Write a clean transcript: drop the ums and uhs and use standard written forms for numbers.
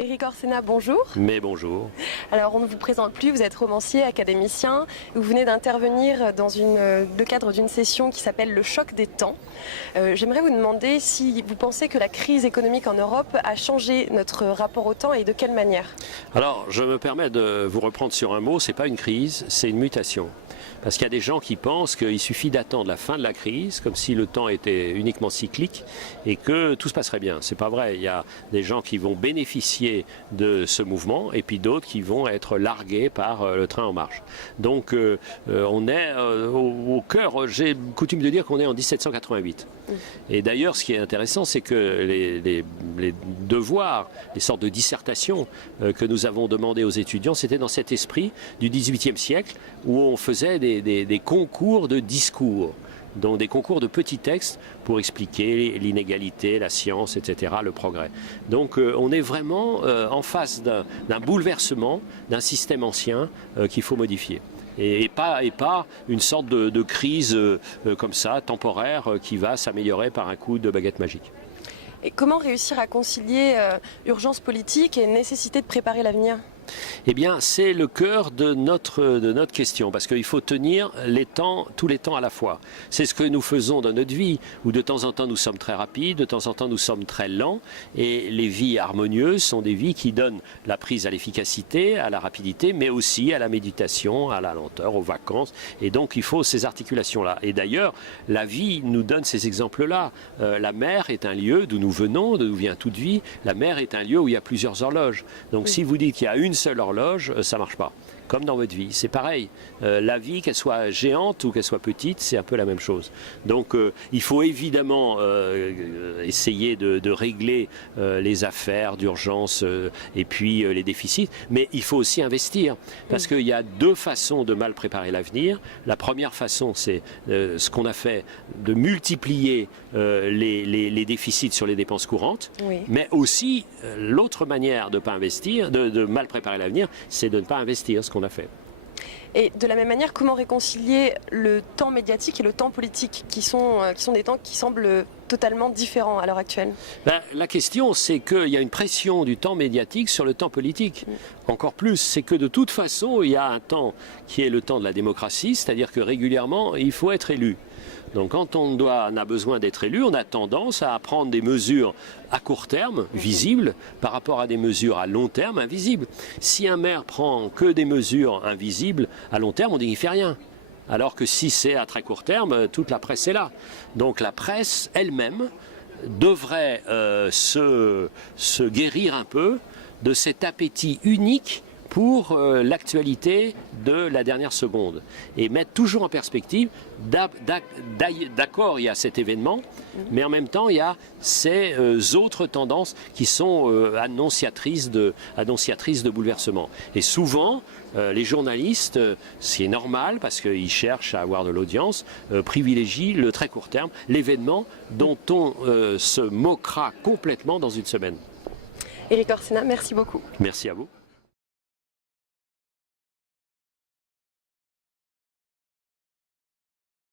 Éric Orsena, bonjour. Mais bonjour. Alors on ne vous présente plus, vous êtes romancier, académicien. Vous venez d'intervenir dans le cadre d'une session qui s'appelle Le choc des temps. J'aimerais vous demander si vous pensez que la crise économique en Europe a changé notre rapport au temps et de quelle manière. Alors je me permets de vous reprendre sur un mot, c'est pas une crise, c'est une mutation. Parce qu'il y a des gens qui pensent qu'il suffit d'attendre la fin de la crise, comme si le temps était uniquement cyclique et que tout se passerait bien. C'est pas vrai. Il y a des gens qui vont bénéficier de ce mouvement et puis d'autres qui vont être largués par le train en marche. Donc on est au cœur, j'ai coutume de dire qu'on est en 1788. Et d'ailleurs, ce qui est intéressant, c'est que les devoirs, les sortes de dissertations que nous avons demandées aux étudiants, c'était dans cet esprit du XVIIIe siècle où on faisait des concours de discours, donc des concours de petits textes pour expliquer l'inégalité, la science, etc., le progrès. Donc on est vraiment en face d'un bouleversement d'un système ancien qu'il faut modifier. Et pas une sorte de crise comme ça, temporaire, qui va s'améliorer par un coup de baguette magique. Et comment réussir à concilier urgence politique et nécessité de préparer l'avenir ? Eh bien, c'est le cœur de notre question, parce qu'il faut tenir tous les temps à la fois. C'est ce que nous faisons dans notre vie, où de temps en temps nous sommes très rapides, de temps en temps nous sommes très lents, et les vies harmonieuses sont des vies qui donnent la prise à l'efficacité, à la rapidité, mais aussi à la méditation, à la lenteur, aux vacances, et donc il faut ces articulations-là. Et d'ailleurs, la vie nous donne ces exemples-là. La mer est un lieu d'où nous venons, d'où vient toute vie. La mer est un lieu où il y a plusieurs horloges. Donc si vous dites qu'il y a une seule horloge, ça ne marche pas. Comme dans votre vie, c'est pareil. La vie, qu'elle soit géante ou qu'elle soit petite, c'est un peu la même chose. Donc il faut évidemment essayer de régler les affaires d'urgence et puis les déficits, mais il faut aussi investir. Parce qu'il y a deux façons de mal préparer l'avenir. La première façon, c'est ce qu'on a fait, de multiplier les déficits sur les dépenses courantes, oui. Mais aussi l'autre manière de ne pas investir, de mal préparer l'avenir, c'est de ne pas investir, ce qu'on a fait. Et de la même manière, comment réconcilier le temps médiatique et le temps politique, qui sont des temps qui semblent totalement différents à l'heure actuelle? La question, c'est qu'il y a une pression du temps médiatique sur le temps politique. Encore plus, c'est que de toute façon, il y a un temps qui est le temps de la démocratie, c'est-à-dire que régulièrement, il faut être élu. Donc quand on a besoin d'être élu, on a tendance à prendre des mesures à court terme, visibles, par rapport à des mesures à long terme, invisibles. Si un maire prend que des mesures invisibles, à long terme, on dit qu'il ne fait rien. Alors que si c'est à très court terme, toute la presse est là. Donc la presse elle-même devrait se guérir un peu de cet appétit unique pour l'actualité de la dernière seconde et mettre toujours en perspective, d'accord, il y a cet événement, mais en même temps il y a ces autres tendances qui sont annonciatrices de bouleversement. Et souvent les journalistes, c'est normal parce qu'ils cherchent à avoir de l'audience, privilégient le très court terme, l'événement dont on se moquera complètement dans une semaine. Éric Orsena, merci beaucoup. Merci à vous.